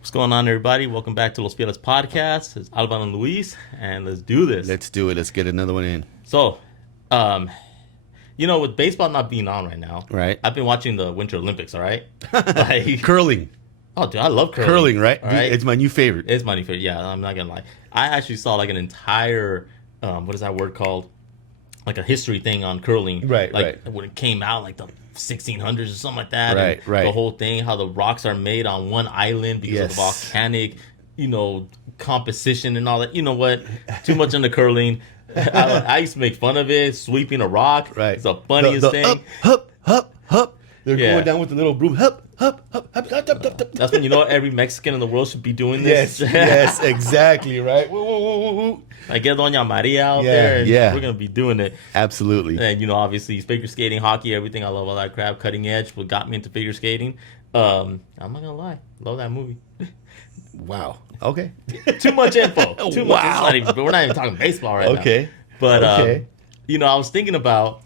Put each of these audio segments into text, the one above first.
What's going on, everybody? Welcome back to Los Fieles Podcast. It's Alban and Luis, and let's do this. Let's do it. Let's get another one in. So, with baseball not being on right now, Right. I've been watching the Winter Olympics, all right? Like, Curling. oh, dude, I love curling. Curling, right? All Dude, right? it's my new favorite. It's my new favorite. Yeah, I'm not going to lie. I actually saw like an entire, what is that word called? Like a history thing on curling. Right, like, right. when it came out, like the 1600s or something like that. Right, and right. The whole thing, how the rocks are made on one island because of the Yes. volcanic, composition and all that. You know what? Too much into curling. I used to make fun of it, sweeping a rock. Right. It's the funniest the thing. Up, hup, hup, hup. They're Yeah. going down with the little broom. Hup, hup, hup, hup, hup, hup, hup, hup. That's when every Mexican in the world should be doing Yes, this. yes, exactly, right? Woo, woo, woo, woo, woo. Like, get Doña Maria out Yeah, there, and yeah. we're going to be doing it. Absolutely. And, obviously, figure skating, hockey, everything. I love all that crap. Cutting edge, what got me into figure skating. I'm not going to lie. Love that movie. Wow. Okay. Too much info. Too much. Wow. We're not even talking baseball right now. Okay. But, Okay. I was thinking about,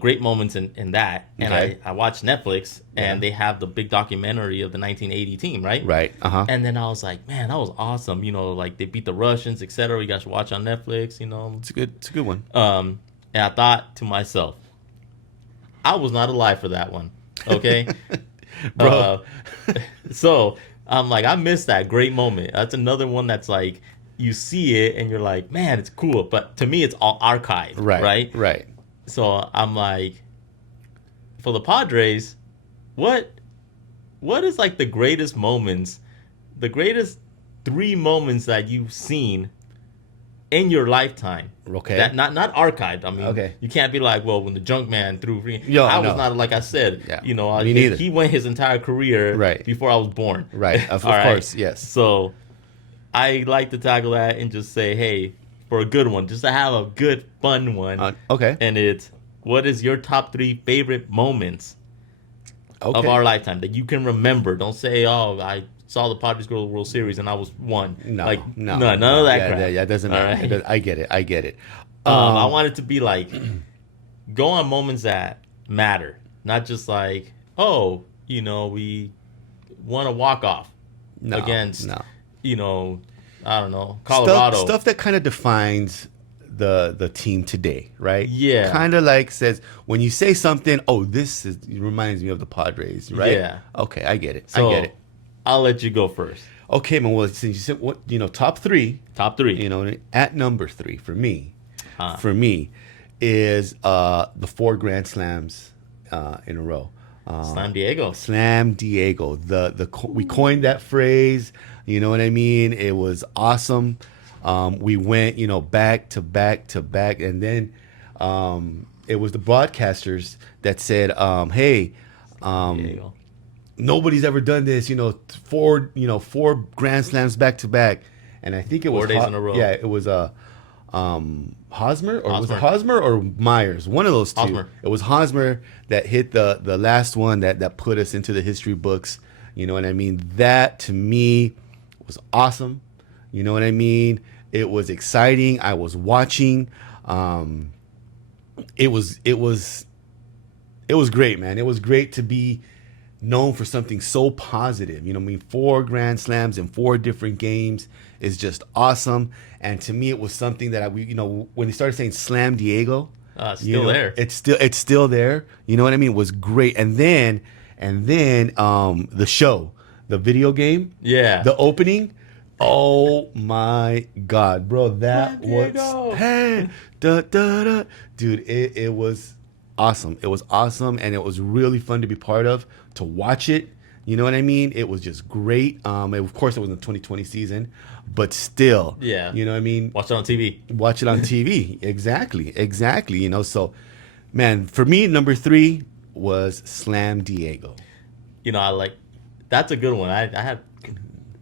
great moments in that. And Okay. I watched Netflix, and Yeah. they have the big documentary of the 1980 team, right? Right. Uh-huh. And then I was like, man, that was awesome. Like they beat the Russians, etc. You guys should watch on Netflix, It's a good one. And I thought to myself, I was not alive for that one. Okay. Bro. So I'm like, I missed that great moment. That's another one that's like, you see it and you're like, man, it's cool. But to me, it's all archived. Right. Right. Right. So I'm like, for the Padres, what is like the greatest moments, the greatest 3 moments that you've seen in your lifetime? Okay. That not archived. I mean, Okay. you can't be like, well, when the junk man threw free. Yo, I was no. not, like I said, Yeah. he Me neither. he went his entire career Right. before I was born. Right. Of All right? course. Yes. So I like to tackle that and just say, hey, for a good one, just to have a good, fun one. Okay. And it's, what is your top 3 favorite moments Okay. of our lifetime that you can remember? Don't say, oh, I saw the Padres go to the World Series and I was one. No. None of that yeah, crap. Yeah. It doesn't All matter. right? I get it. I get it. I want it to be like, go on moments that matter. Not just like, oh, we won a walk-off No, against, no. I don't know, Colorado. Stuff that kind of defines the team today, right? Yeah. Kind of like says, when you say something, oh, it reminds me of the Padres, right? Yeah. Okay, I get it. So I get it. I'll let you go first. Okay, man. Well, since you said top 3, Top 3. At number 3 for me, Huh. is the 4 Grand Slams in a row. San Diego. Slam Diego. We coined that phrase. You know what I mean? It was awesome. We went, back to back to back, and then it was the broadcasters that said, "Hey, Diego. nobody's ever done this. 4 Grand Slams back to back." And I think it 4 was days in a row. Yeah, it was Hosmer, or was it Hosmer. Hosmer or Myers? One of those two. Hosmer. It was Hosmer that hit the last one that put us into the history books. You know what I mean? That to me was awesome. You know what I mean? It was exciting. I was watching. It was great, man. It was great to be known for something so positive. 4 Grand Slams in 4 different games is just awesome. And to me, it was something that when they started saying Slam Diego, Still there. It's still there. You know what I mean? It was great. And then the show, the video game, Yeah. the opening. Oh my God, bro, that San was Diego. hey, da, da, da. Dude, it was awesome. It was awesome, and it was really fun to be part of, to watch it. You know what I mean? It was just great. Of course, it was in the 2020 season, but still, Yeah. You know what I mean? Watch it on TV. Watch it on TV. Exactly. So, man, for me, number 3 was Slam Diego. That's a good one.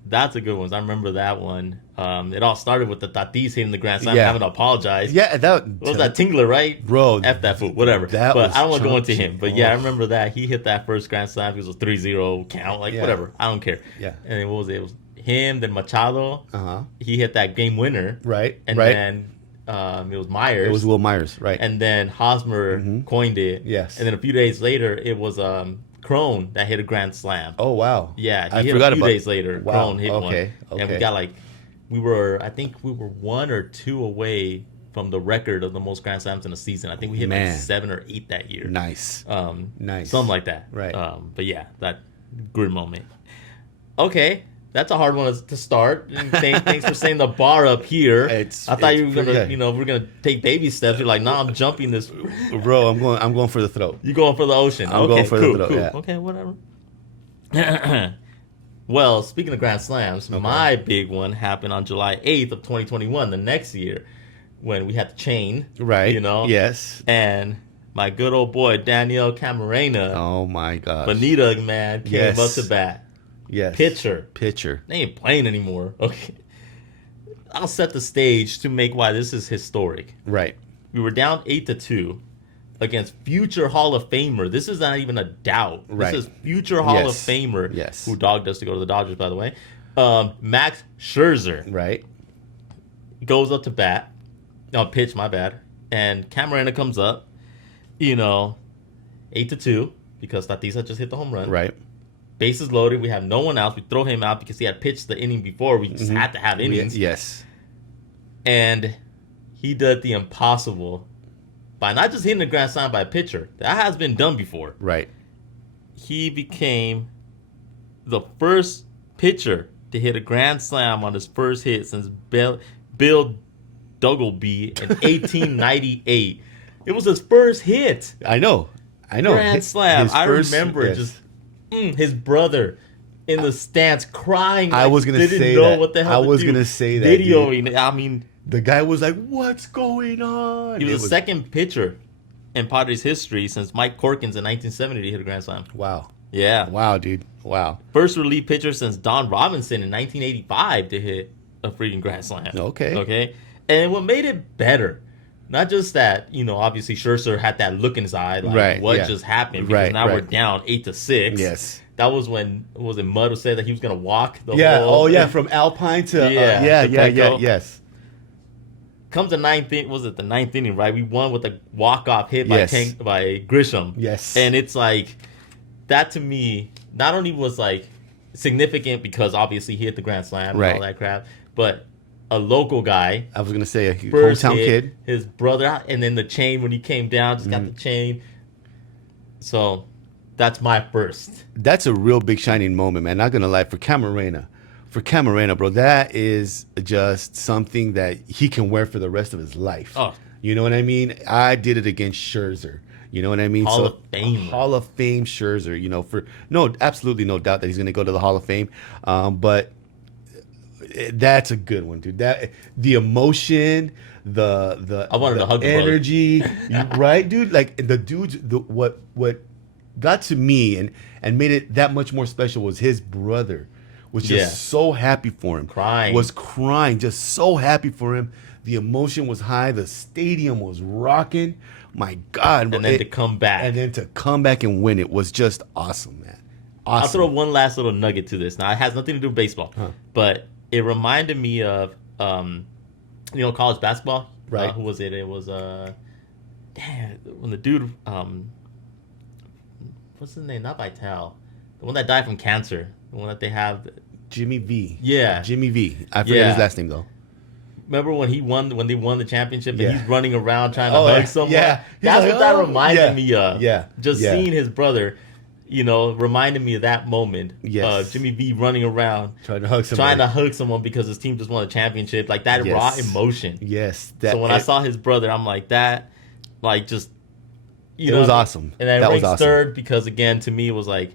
That's a good one. I remember that one. It all started with the Tatis hitting the grand slam, Yeah. having to apologize. Yeah, What was that, Tingler, right? Bro, F that fool, whatever. that But was I don't want to go chunky. into him. But yeah, I remember that. He hit that first grand slam. It was a 3-0 count. Like, Yeah. whatever. I don't care. Yeah. And then what was it? It was him, then Machado. Uh-huh. He hit that game winner. Right, And right. then it was Myers. It was Will Myers, right? And then Hosmer coined it. Yes. And then a few days later, it was Crone that hit a grand slam. Oh wow. Yeah, I he hit forgot a few about. days later. Wow. Crone hit one, Okay. and we Okay. got like, I think we were 1 or 2 away from the record of the most grand slams in a season. I think we hit like Man. 7 or 8 that year. Nice. Nice. Something like that. Right. But yeah, that good moment. Okay, that's a hard one to start. And thanks for setting the bar up here. I thought you were pretty gonna, good. we're gonna take baby steps. You're like, nah, I'm jumping this. Bro, I'm going for the throat. You going for the ocean? I'm Okay, going for the cool, throat, cool. yeah. Okay, whatever. Well, speaking of grand slams, my big one happened on July 8th of 2021, the next year, when we had the chain. Right. Yes. And my good old boy Daniel Camarena, Oh my gosh. Bonita man, came Yes. up to bat. Yes. Pitcher. Pitcher. They ain't playing anymore. Okay. I'll set the stage to make why this is historic. Right. We were down 8-2 against future Hall of Famer. This is not even a doubt. Right. This is future Hall of Yes. Famer. Yes. Who dogged us to go to the Dodgers, by the way. Max Scherzer Right. goes up to bat. No, pitch, my bad. And Camarena comes up, 8-2, because Tatis had just hit the home run. Right. Bases loaded. We have no one else. We throw him out because he had pitched the inning before. We just had to have innings. Yes. And he did the impossible by not just hitting the grand slam by a pitcher. That has been done before. Right. He became the first pitcher to hit a grand slam on his first hit since Bill Duggleby in 1898. It was his first hit. I know. Grand slam. His I first- remember yes. just his brother in the stands crying. I like was gonna didn't say know that. what the hell I to was do. gonna say that, dude. Videoing. I mean, The guy was like, "What's going on?" he was the second pitcher in Padres history since Mike Corkins in 1970 to hit a grand slam. Wow. Yeah. Wow, dude. Wow. First relief pitcher since Don Robinson in 1985 to hit a freaking grand slam. Okay. Okay. And what made it better, not just that, obviously Scherzer had that look in his eye, like Right, what yeah. just happened? Because Right, now we're right. down 8-6. Yes. That was when Mudd who said that he was gonna walk the Yeah. whole. Oh yeah. From Alpine to Yeah, to Petco. Yes. Comes the ninth inning. Was it the ninth inning? Right. We won with a walk off hit by Yes. by Grisham. Yes. And it's like that to me. Not only was like significant because obviously he hit the grand slam and Right. all that crap, but a local guy, I was gonna say a first hometown hit, kid. his brother, and then the chain when he came down, just got the chain. So that's my first. That's a real big shining moment, man. Not gonna lie, for Camarena, bro, that is just something that he can wear for the rest of his life. Oh. You know what I mean? I did it against Scherzer. You know what I mean? Hall of Fame. Hall of Fame Scherzer. Absolutely no doubt that he's gonna go to the Hall of Fame. But that's a good one, dude. That the emotion, the I wanted the to hug the brother. energy, right, dude? Like the dudes, what got to me and made it that much more special was his brother was just Yeah. so happy for him. Crying. Was crying, just so happy for him. The emotion was high. The stadium was rocking. My God. And then to come back. And then to come back and win it was just awesome, man. Awesome. I'll throw one last little nugget to this. Now, it has nothing to do with baseball, but it reminded me of, college basketball. Right. Who was it? It was, when the dude, what's his name? Not Vital. The one that died from cancer. The one that they have. Jimmy V. Yeah. Jimmy V. I forget Yeah. his last name, though. Remember when they won the championship Yeah. and he's running around trying to Oh, hug yeah. someone? Yeah. He's That's like, what that "Oh." reminded Yeah. me of. Yeah. Just Yeah. seeing his brother, reminded me of that moment. Yes. Jimmy V running around. Trying to hug Trying somebody. to hug someone because his team just won a championship. Like that raw Yes. emotion. Yes. So when I saw his brother, I'm like, that, like, just, It was awesome. And then That was ranks awesome. third because, again, to me, it was like,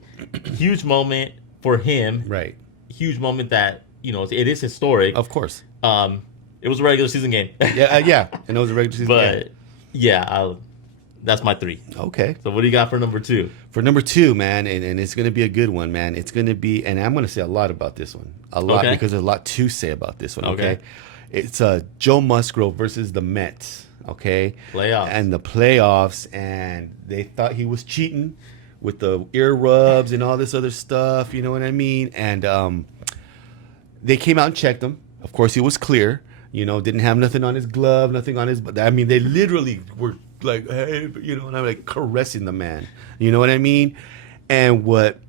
huge moment for him. Right. Huge moment that, it is historic. Of course. It was a regular season game. Yeah. And it was a regular season game. But, yeah, that's my 3. Okay. So what do you got for number 2? For number 2, man, and it's going to be a good one, man. It's going to be, and I'm going to say a lot about this one. A lot, Okay. because there's a lot to say about this one, okay? Okay. It's Joe Musgrove versus the Mets, okay? Playoffs. And the playoffs, and they thought he was cheating with the ear rubs and all this other stuff, you know what I mean? And they came out and checked him. Of course, he was clear. Didn't have nothing on his glove, nothing on his. I mean, they literally were like, hey, and I'm like caressing the man. You know what I mean? And what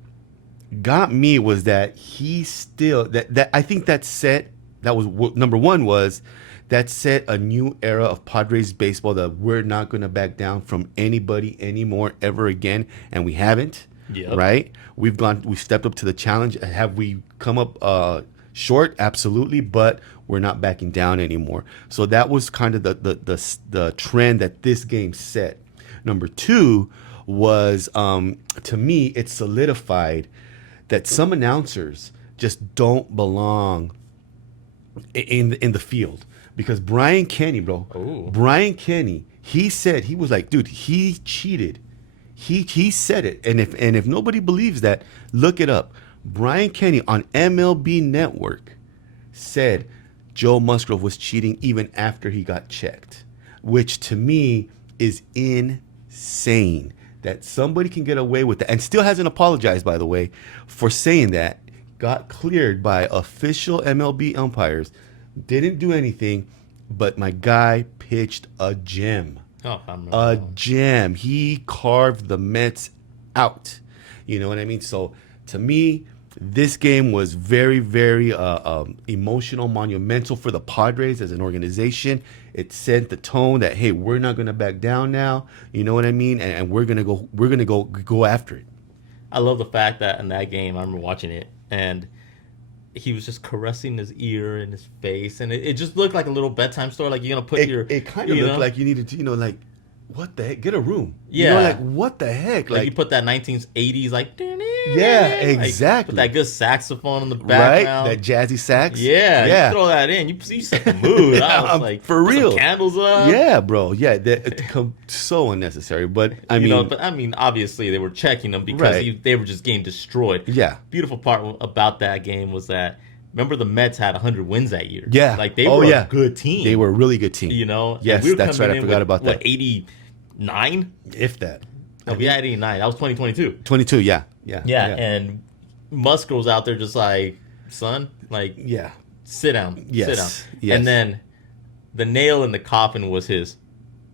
got me was that he still that I think that set that was number one was that set a new era of Padres baseball that we're not going to back down from anybody anymore ever again, and we haven't. Yep. Right? We've stepped up to the challenge. Have we come up short? Absolutely, but we're not backing down anymore. So that was kind of the trend that this game set. Number two was to me it solidified that some announcers just don't belong in the field, because Brian Kenny, bro, Ooh. Brian Kenny, he said, he was like, dude, he cheated. He said it, and if nobody believes that, look it up. Brian Kenny on MLB Network said Joe Musgrove was cheating even after he got checked, which to me is insane that somebody can get away with that and still hasn't apologized, by the way, for saying that. Got cleared by official MLB umpires, didn't do anything, but my guy pitched a gem. Oh, I remember A that one. gem. He carved the Mets out. You know what I mean? So to me, this game was very, very emotional, monumental for the Padres as an organization. It set the tone that, hey, we're not going to back down now. You know what I mean? And we're gonna go after it. I love the fact that in that game, I remember watching it, and he was just caressing his ear and his face, and it just looked like a little bedtime story. Like you're gonna put your, It kind of you looked know? like you needed to, like, what the heck? Get a room. Yeah. Like, what the heck? like you put that 1980s like Yeah, like, exactly. put that good saxophone in the Right? background. That jazzy sax. Yeah, Yeah. you throw that in. You set the mood. I Yeah, was like, for put some real. candles up. Yeah, bro. Yeah, so unnecessary. But I mean, But I mean, obviously they were checking them because Right. they were just getting destroyed. Yeah. Beautiful part about that game was that, remember, the Mets had 100 wins that year. Yeah. Like they Oh, were yeah. a good team. They were a really good team. You know. And Yes, we were that's coming right. I in forgot with, about what, that. 89? If that. No, we had 89. That was 2022. 22. Yeah. Yeah. Yeah, and Musgrove's out there just like, son, like, yeah. sit down. Yes, Sit down. yes. And then the nail in the coffin was his.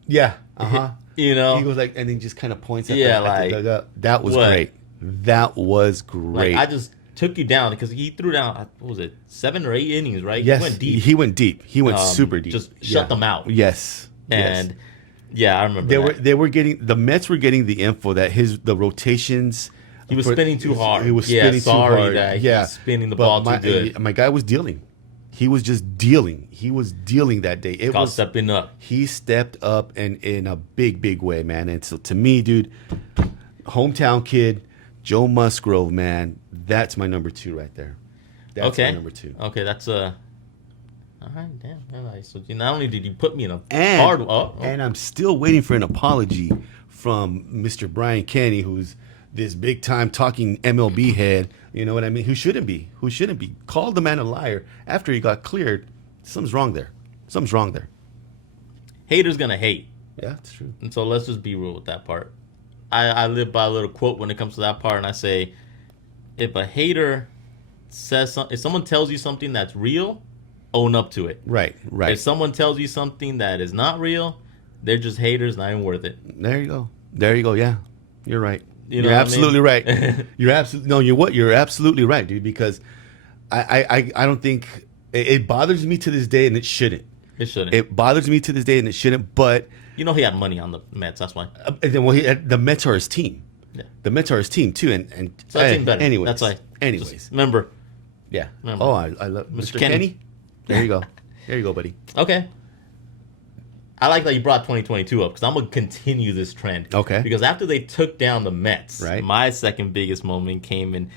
Yeah. Uh huh. You know? He was like, and he just kind of points at Yeah, the like, dugout. That was what? great. That was great. Like, I just took you down because he threw down, what was it, 7 or 8 innings, right? yes, He went deep. He went deep. He went Um, super deep. just shut them out. Yes. And yes. yeah, I remember that. They were getting, the Mets were getting the info that the rotations. He was spinning too hard. He was Yeah, spinning sorry too hard. that he yeah, was spinning the But ball too good. My guy was dealing. He was just dealing. He was dealing that day. It Called was stepping up. He stepped up and in a big way, man. And so to me, dude, hometown kid, Joe Musgrove, man, that's my number 2 right there. That's Okay. my number 2. Okay, that's all right, damn. All right. So not only did you put me in a And, hard, and I'm still waiting for an apology from Mr. Brian Kenny, who's this big time talking MLB head. You know what I mean? Who shouldn't be? Called the man a liar after he got cleared. Something's wrong there. haters gonna hate. Yeah, it's true. And so let's just be real with that part. I live by a little quote when it comes to that part, and I say, if a hater says something, if someone tells you something that's real, own up to it. Right. If someone tells you something that is not real, they're just haters, not even worth it. There you go. Yeah, you're right. You know You're what I absolutely mean? right. You're absolutely right, dude. Because I don't think it bothers me to this day, and it shouldn't. It shouldn't. It bothers me to this day, and it shouldn't. But You know he had money on the Mets, that's why. and then, the Mets are his team. Yeah. The Mets are his team too, and So that's even better. Anyways, That's why. Anyways, Just remember. yeah. remember. Oh, I love Mr. Mr. Kenny. Kenny. There you go. There you go, buddy. Okay. I like that you brought 2022 up because I'm going to continue this trend. Okay. Because after they took down the Mets, Right. my second biggest moment came in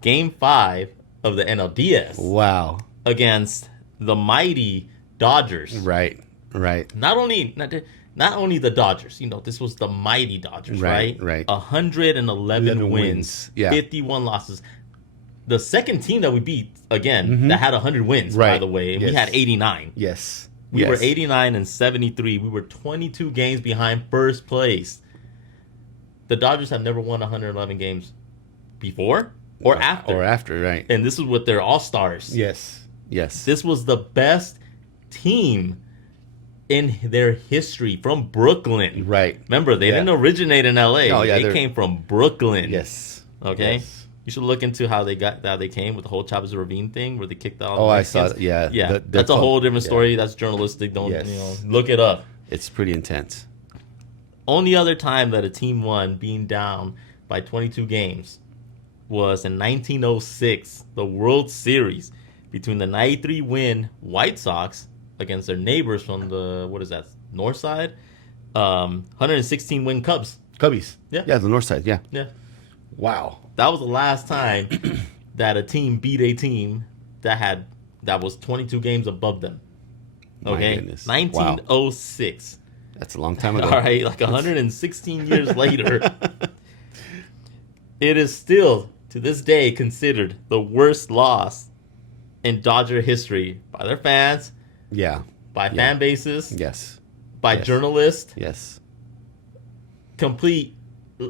Game 5 of the NLDS Wow. against the mighty Dodgers. Right. Not only the Dodgers, this was the mighty Dodgers, right? Right. 111 11 wins, wins, yeah. 51 losses. The second team that we beat, again, that had 100 wins, by Right. the way, and we Yes. had 89. Yes. We yes. were 89 and 73. We were 22 games behind first place. The Dodgers have never won 111 games before or after. Or after, right. And this was with their all-stars. Yes. Yes. This was the best team in their history from Brooklyn. Right. Remember, they Yeah. didn't originate in LA. Oh, yeah, they they're- came from Brooklyn. Yes. Okay, Yes. you should look into how they came with the whole Chavez Ravine thing where they kicked out all Oh, the I saw. Mexicans. Yeah. Yeah, They're that's a called. whole different Yeah. story. That's journalistic. Don't Yes. look it up. It's pretty intense. Only other time that a team won being down by 22 games was in 1906, the World Series between the 93 win White Sox against their neighbors from the, what is that, north side? 116 win Cubs. Cubbies. Yeah. Yeah, the north side. Yeah. Yeah. Wow. That was the last time that a team beat a team that was 22 games above them. My Okay? goodness. 1906. That's a long time ago. All right, like 116 years later, it is still to this day considered the worst loss in Dodger history by their fans, Yeah. by Yeah. fan bases, Yes. by Yes. journalists. Yes. Complete.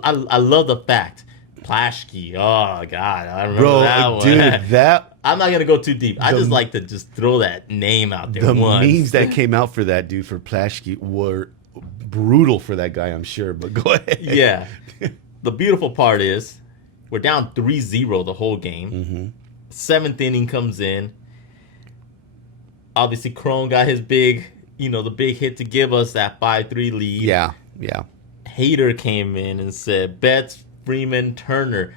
I love the fact. Plashke. Oh God, I remember Bro, that one. dude, that I'm not gonna go too deep. I The- just like to just throw that name out there the once. memes that came out for that dude for Plashke were brutal for that guy, I'm sure. But go ahead. Yeah. The beautiful part is we're down 3-0 the whole game. Mm-hmm. Seventh inning comes in. Obviously, Crone got his big, the big hit to give us that 5-3 lead. Yeah. Yeah. Hader came in and said, Betts, Freeman, Turner.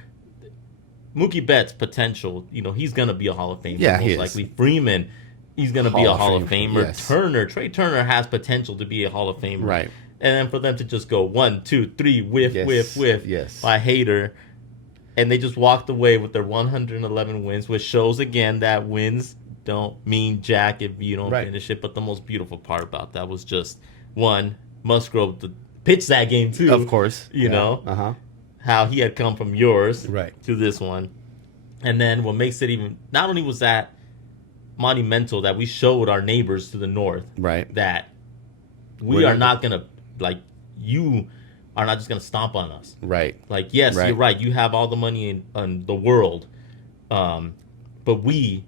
Mookie Betts potential, he's going to be a Hall of Famer. Yeah, most he is. likely. Freeman, he's going to be a Hall of Famer. Yes. Trey Turner has potential to be a Hall of Famer. Right. And then for them to just go 1, 2, 3, whiff, Yes. whiff, whiff Yes. by Hader. And they just walked away with their 111 wins, which shows again that wins don't mean jack if you don't Right. finish it. But the most beautiful part about that was just, one, Musgrove to pitch that game too. Of course. You know? Uh-huh. How he had come from yours Right. to this one. And then what makes it even, not only was that monumental that we showed our neighbors to the north Right. that we We're are not- not going to, you are not just going to stomp on us. Right. Like, yes, Right. you're right. You have all the money in the world. But we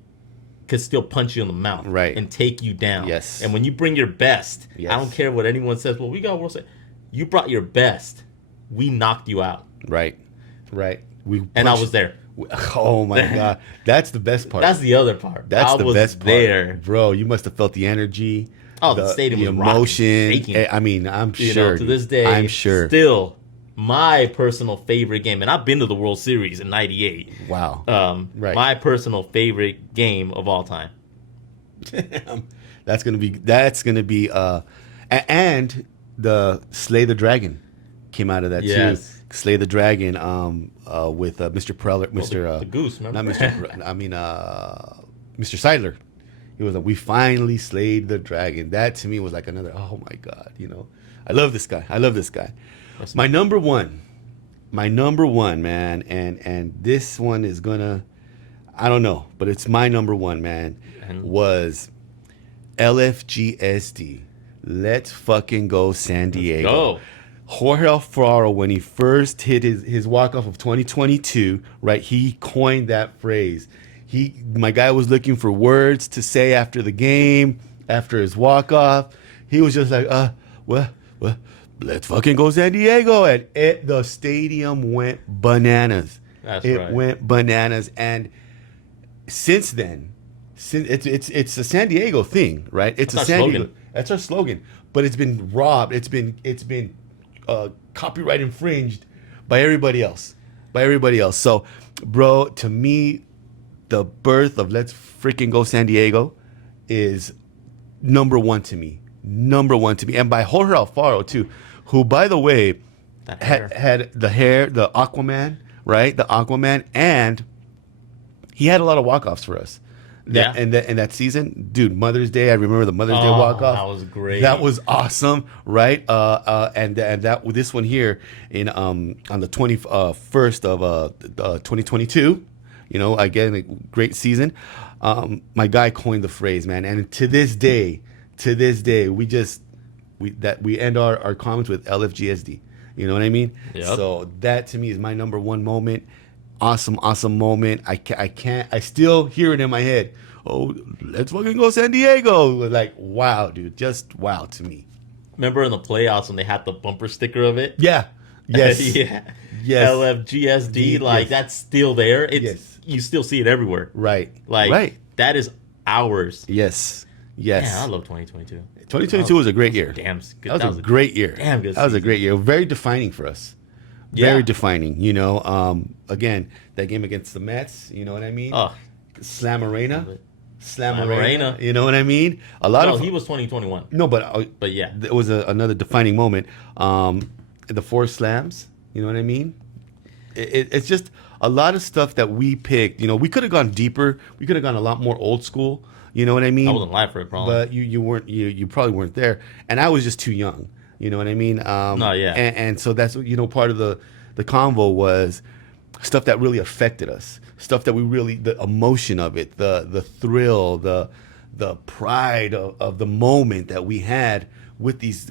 could still punch you in the mouth. Right. And take you down. Yes. And when you bring your best, Yes. I don't care what anyone says. Well, we got World Series. You brought your best. We knocked you out. Right. Right. And I was there. Oh my God. That's the best part. That's the other part. That's I the was best part. there. Bro, you must have felt the energy. Oh, the stadium the was rocking, emotion. shaking. I mean, I'm You sure. know, to this day, I'm sure. still my personal favorite game. And I've been to the World Series in '98. Wow. Right. My personal favorite game of all time. That's gonna be and the Slay the Dragon came out of that Yes. too. Slay the Dragon with Mr. Preller, Mr. The Goose, remember? not Mr. Mr. Seidler. He was like, we finally slayed the dragon. That to me was like another, oh my God, I love this guy. That's My number one, man, and this one is gonna, I don't know, but it's my number one, man, And- was LFGSD. Let's fucking go San Diego. Go. Jorge Alfaro, when he first hit his walk-off of 2022, right, he coined that phrase. My guy was looking for words to say after the game, after his walk-off. He was just like, well, let's fucking go San Diego. And the stadium went bananas. That's it right. went bananas. And since then, it's a San Diego thing, right? It's That's a our San slogan. Diego. That's our slogan. But it's been robbed. It's been copyright infringed by everybody else. So, bro, to me, the birth of Let's Freaking Go San Diego is number one to me. And by Jorge Alfaro, too, who, by the way, That hair. had the hair, the Aquaman, right? The Aquaman. And he had a lot of walk-offs for us. Yeah. And that season, dude, Mother's Day, I remember the Mother's Day Oh, walk-off. that was great. That was awesome, right? And that this one here on the 21st of 2022, again, a great season. My guy coined the phrase, man, and to this day, we end our comments with LFGSD. You know what I mean? Yep. So that to me is my number one moment. Awesome moment. I still hear it in my head. Oh, let's fucking go San Diego. Like, wow, dude. Just wow to me. Remember in the playoffs when they had the bumper sticker of it? Yeah. Yes. Yeah. Yes. LFGSD, like Yes. that's still there. Yes. You still see it everywhere. Right. Like Right. that is ours. Yes. Man, I Yes. love 2022. That 2022 was a great year. damn good. That was a great year. damn good That was a season. great year. Very defining for us. Very Yeah. defining. Again, that game against the Mets. You know what I mean? Oh, Slam Arena. Slam Slam Arena. Arena. You know what I mean? A lot no, of he was 2021. no, But yeah, it was another defining moment. The four slams. You know what I mean? It's just a lot of stuff that we picked. We could have gone deeper. We could have gone a lot more old school. You know what I mean? I wasn't live for it, probably. But you weren't. You probably weren't there, and I was just too young. You know what I mean? No, yeah. And so that's part of the convo was stuff that really affected us, stuff that we really, the emotion of it, the thrill, the pride of the moment that we had with these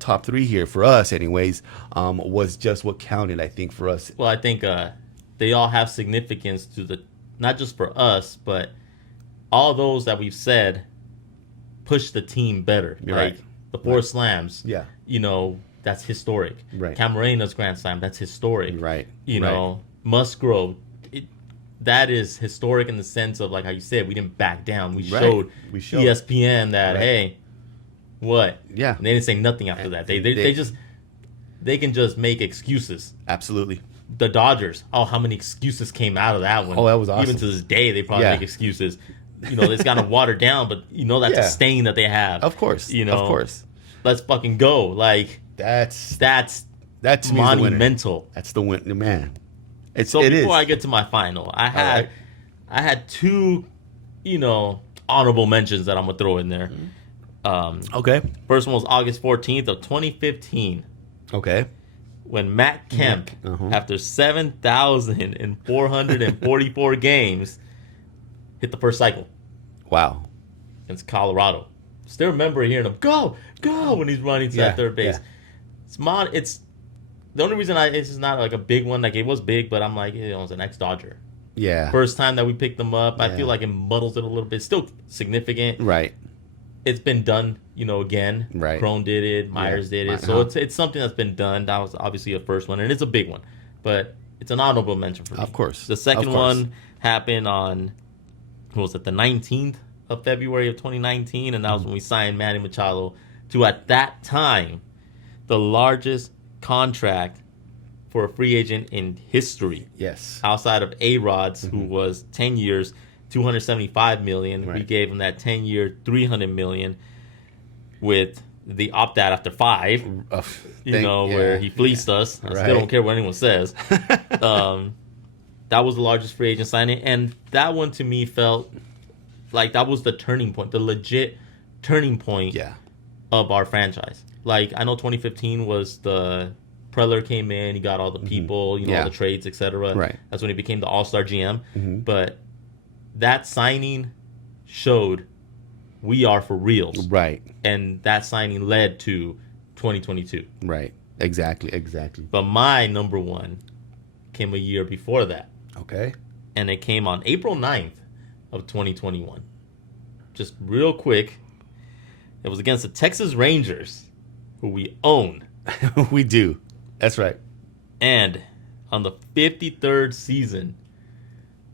top three here for us, anyways, was just what counted, I think, for us. Well, I think they all have significance to the not just for us, but all those that we've said push the team better. Right. Like the four slams. Yeah. That's historic. Right. Camarena's Grand Slam, that's historic. Right. Musgrove, that is historic in the sense of, like how you said, we didn't back down. We Right. showed We showed. ESPN that, Right. hey, what? Yeah. And they didn't say nothing after that. They can just make excuses. Absolutely. The Dodgers, how many excuses came out of that one? Oh, that was awesome. Even to this day, they probably Yeah. make excuses. It's kind of watered down, but that's Yeah. a stain that they have. Of course. Of course. Let's fucking go. Like That's that's to me is the winner. monumental. That's the win, man. So it before is. I get to my final, I right. had two, honorable mentions that I'm gonna throw in there. Okay. First one was August 14th of 2015 Okay. when Matt Kemp, Uh-huh. after 7,444 games, hit the first cycle Wow. against Colorado. Still remember hearing him go when he's running to that third base. Yeah. It's the only reason it's not like a big one. Like it was big, but I'm like, it's an ex-Dodger. Yeah. First time that we picked them up, I Yeah. feel like it muddles it a little bit. Still significant. Right. It's been done, again. Right. Crone did it, Myers did it. So it's something that's been done. That was obviously a first one, and it's a big one. But it's an honorable mention for me. Of course. The second Of course. one happened on, what was it, the 19th of February of 2019, and that was when we signed Manny Machado to, at that time, the largest contract for a free agent in history. Yes. Outside of A-Rod's, who was 10 years, $275 million. Right. We gave him that 10-year, $300 million with the opt-out after 5, where he fleeced us. I still don't care what anyone says. That was the largest free agent signing, and that one to me felt like that was the turning point, the legit turning point of our franchise. Like, I know 2015 was the Preller came in, he got all the people, all the trades, etc. Right. That's when he became the all-star GM. But that signing showed we are for reals. Right. And that signing led to 2022. Right. Exactly. But my number one came a year before that. Okay. And it came on April 9th of 2021. Just real quick, it was against the Texas Rangers, who we own. We do. That's right. And on the 53rd season,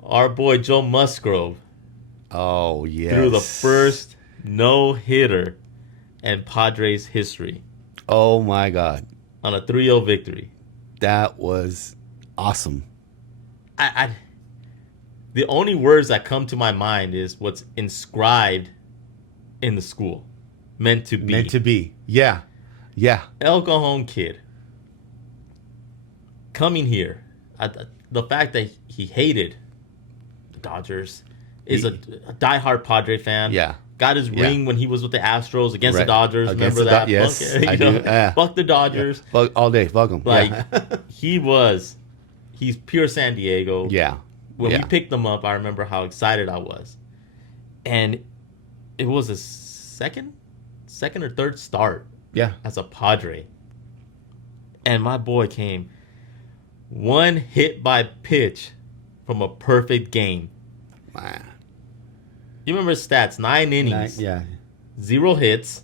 our boy Joe Musgrove Oh, yes. threw the first no-hitter in Padres history Oh, my God. on a 3-0 victory. That was awesome. The only words that come to my mind is what's inscribed in the school. Meant to be. Meant to be. Yeah. Yeah. El Cajon kid coming here. The fact that he hated the Dodgers, is a diehard Padre fan. Yeah. Got his ring when he was with the Astros against the Right. Dodgers. Against Remember the that? yes, Fuck, I do. Fuck the Dodgers. Fuck all day. Fuck them. Like, Yeah. he's pure San Diego. Yeah. When Yeah. we picked them up, I remember how excited I was. And it was a second or third start Yeah. as a Padre. And my boy came one hit by pitch from a perfect game. Man. You remember his stats? 9 innings, Yeah. 0 hits,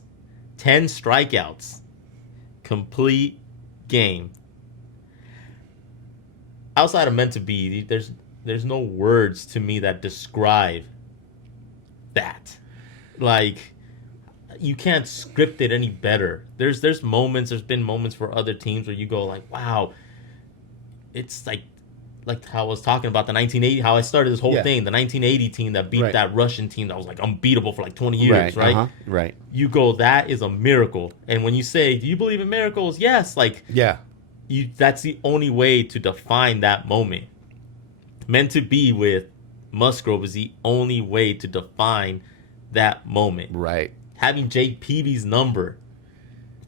10 strikeouts, complete game. outside of meant to be, there's no words to me that describe that. Like, you can't script it any better. There's been moments for other teams where you go like, wow, it's like how I was talking about the 1980, how I started this whole Yeah. thing, the 1980 team that beat Right. that Russian team that was like unbeatable for like 20 years, Right. right? Right. You go, that is a miracle. And when you say, do you believe in miracles? Yes, like Yeah. that's the only way to define that moment. Meant to be with Musgrove is the only way to define that moment. Right. Having Jake Peavy's number,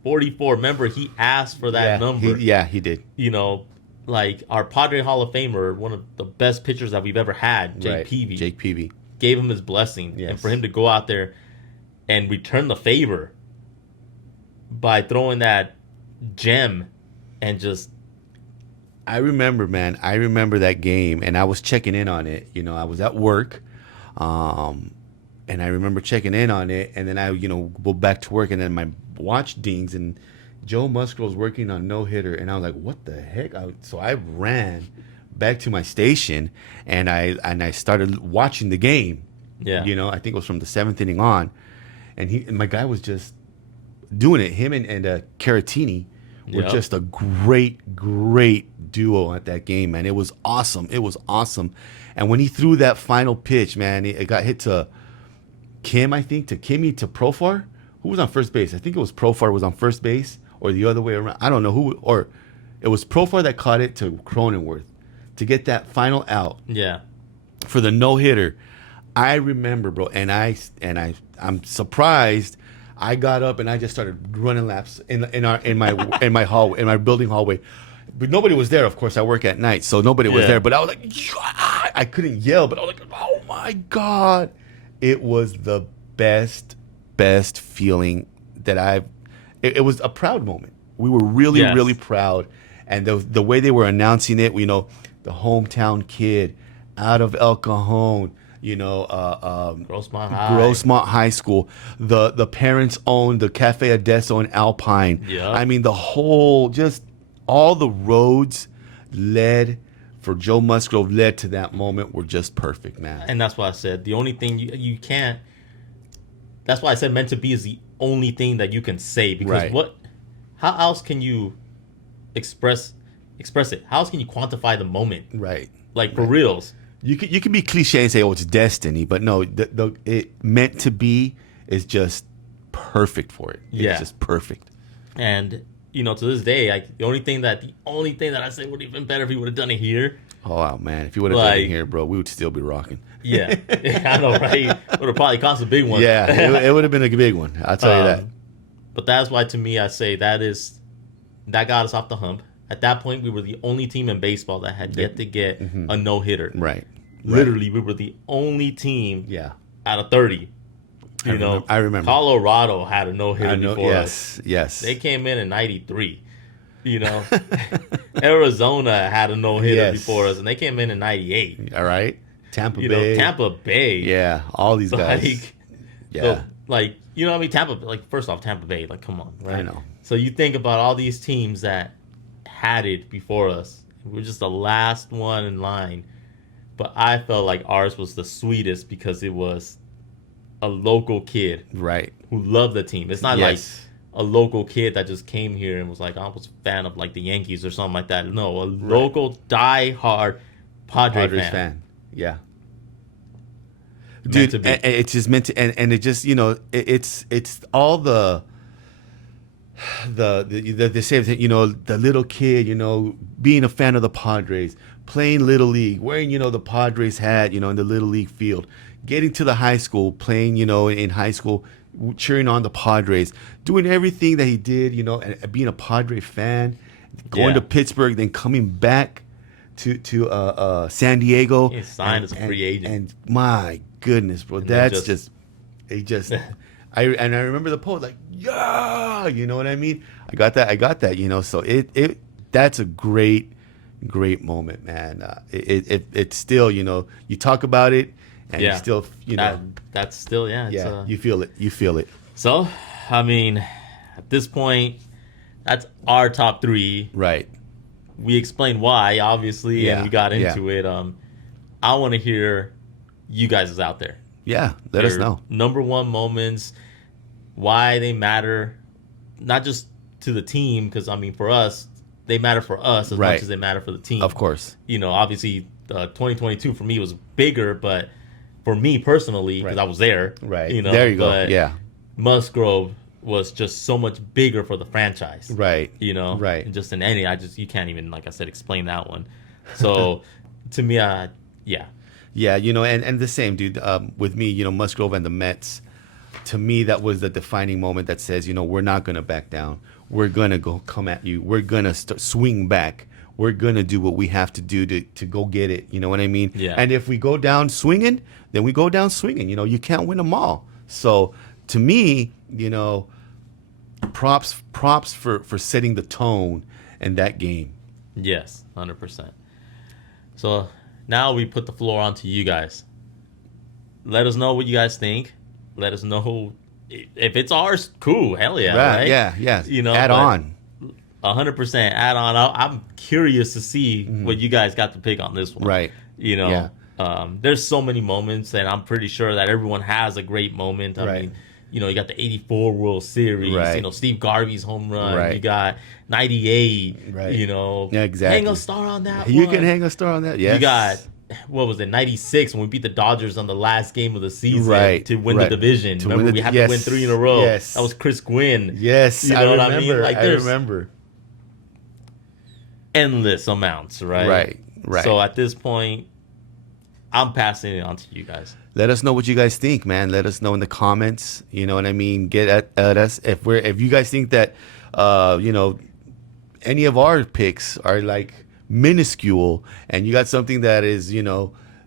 44. Remember, he asked for that number. He did. You know, like our Padre Hall of Famer, one of the best pitchers that we've ever had, Jake Right. Peavy, Jake Peavy. gave him his blessing. Yes. And for him to go out there and return the favor by throwing that gem and just I remember, man. I remember that game, and I was checking in on it. You know, I was at work, and I remember checking in on it, and then I, go back to work, and then my watch dings, and Joe Musgrove's working on no hitter, and I was like, "What the heck?" So I ran back to my station, and I started watching the game. yeah. I think it was from the seventh inning on, and my guy was just doing it. Him and Caratini were Yep. just a great duo at that game, man. It was awesome. It was awesome. And when he threw that final pitch, man, it got hit to Kim, I think, to Kimmy, to Profar. Who was on first base? I think it was Profar was on first base, or the other way around. I don't know who, or it was Profar that caught it to Cronenworth to get that final out Yeah. for the no hitter. I remember, bro, and I'm surprised. I got up and I just started running laps in my hallway, in my building hallway. But nobody was there, of course. I work at night, so nobody was Yeah. there. But I was like, "Yeah!" I couldn't yell, but I was like, oh my God. It was the best feeling that it was a proud moment. We were really, Yes. really proud. And the way they were announcing it, the hometown kid out of El Cajon, Grossmont High. Grossmont High School. The parents owned the Cafe Adesso in Alpine. Yeah. I mean, just all the roads for Joe Musgrove led to that moment were just perfect, man. And that's why I said the only thing you can't. That's why I said meant to be is the only thing that you can say, because Right. how else can you express it? How else can you quantify the moment? Right. Like for reals. You can be cliche and say, "Oh, it's destiny," but no, it meant to be is just perfect for it. It's Yeah. just perfect. And to this day, the only thing that I say would have been better if he would have done it here. Oh man, if you would have done it Like- here, bro, we would still be rocking. Yeah, I know, right? Would have probably cost a big one. Yeah, it would have been a big one. I'll tell you that. But that's why, to me, I say that got us off the hump. At that point, we were the only team in baseball that had yet to get a no hitter. Right. Literally, we were the only team Yeah. out of 30. I remember. Colorado had a no hitter I know. before us. Yes. They came in '93. Arizona had a no hitter Yes. before us, and they came in '98. All right. Tampa Bay. Tampa Bay. Yeah. All these guys. Like, yeah. so, what I mean? First off, Tampa Bay, come on, right? I know. So you think about all these teams that had it before us. We were just the last one in line. But I felt like ours was the sweetest because it was a local kid Right. who loved the team. It's not Yes. like a local kid that just came here and was like, I was a fan of the Yankees or something like that. No, a local die-hard Padres fan. fan. Yeah. Meant Dude, to be. and it's just meant to, and it just, it's all the same thing, the little kid, being a fan of the Padres, playing Little League, wearing, the Padres hat, in the Little League field, getting to the high school, playing, in high school, cheering on the Padres, doing everything that he did, and being a Padre fan, going Yeah. to Pittsburgh, then coming back to San Diego. He signed as a free agent. And my goodness, bro, then that's I remember the post, yeah, you know what I mean? I got that, so that's a great moment, man. It's still, you talk about it and Yeah. you still, That's still, yeah. yeah, you feel it. So, I mean, at this point, that's our top three. Right. we explained why, obviously, and Yeah, we got yeah, into it. I want to hear you guys is out there. yeah. Let us Your know. number one moments, why they matter, not just to the team, because I mean, for us, they matter for us as much Right. as they matter for the team. Of course. Obviously, 2022 for me was bigger, but for me personally, because Right. I was there, Right. There you go. but Yeah. Musgrove was just so much bigger for the franchise. Right. And Right. just in any, you can't even, like I said, explain that one. So to me, yeah, Yeah. And the same, dude. With me, Musgrove and the Mets. To me, that was the defining moment that says, we're not gonna back down. We're gonna go come at you. We're gonna swing back. We're gonna do what we have to do to go get it. You know what I mean? Yeah. And if we go down swinging, then we go down swinging. You can't win them all. So to me, props for setting the tone in that game. yes, 100%. So now we put the floor onto you guys. Let us know what you guys think. Let us know if it's ours. Cool, hell yeah, right? Yeah, yeah. Add but on. 100% add on. I'm curious to see what you guys got to pick on this one. Right. Yeah. There's so many moments, and I'm pretty sure that everyone has a great moment. I Right. mean, you got the '84 World Series. Right. Steve Garvey's home run. Right. You got '98. Right. Yeah, exactly. hang a star on that. You one. can hang a star on that. Yes. You got what was it, '96 when we beat the Dodgers on the last game of the season Right, to win right. the division. To Remember, win the- we had yes, to win 3 in a row. yes. That was Chris Gwynn. Yes, You know I what remember. I mean? Like, I there's remember. endless amounts, right? Right, right. So at this point, I'm passing it on to you guys. Let us know what you guys think, man. Let us know in the comments. You know what I mean? Get at us if you guys think that any of our picks are like minuscule and you got something that is,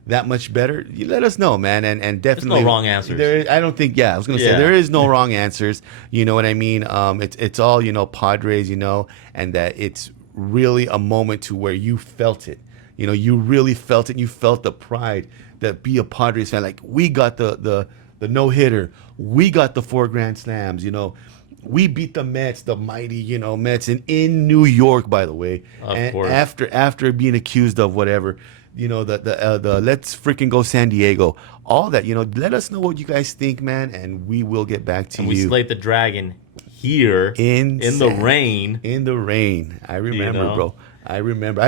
that much better, you let us know, man. And definitely wrong answers. I don't think I was gonna say Yeah. there is no wrong answers. You know what I mean? It's all, Padres, and that it's really a moment to where you felt it. You really felt it. You felt the pride that be a Padres fan. Like, we got the no hitter. We got the 4 grand slams. We beat the Mets, the mighty, Mets, and in New York, by the way. Of course. After being accused of whatever, the let's freaking go San Diego, all that. Let us know what you guys think, man, and we will get back to And you. we slayed the dragon here in the rain. In the rain, I remember, You know? bro. I remember.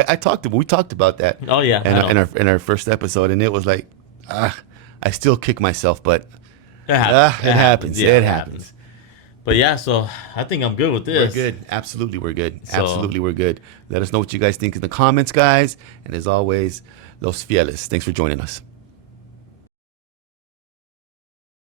We talked about that. Oh, yeah, I know. in our first episode, and it was like, I still kick myself, but It happens. it happens. Yeah, It happens. But yeah, so I think I'm good with We're this. good. Absolutely, we're good. So- Absolutely, we're good. Let us know what you guys think in the comments, guys. And as always, Los Fieles. Thanks for joining us.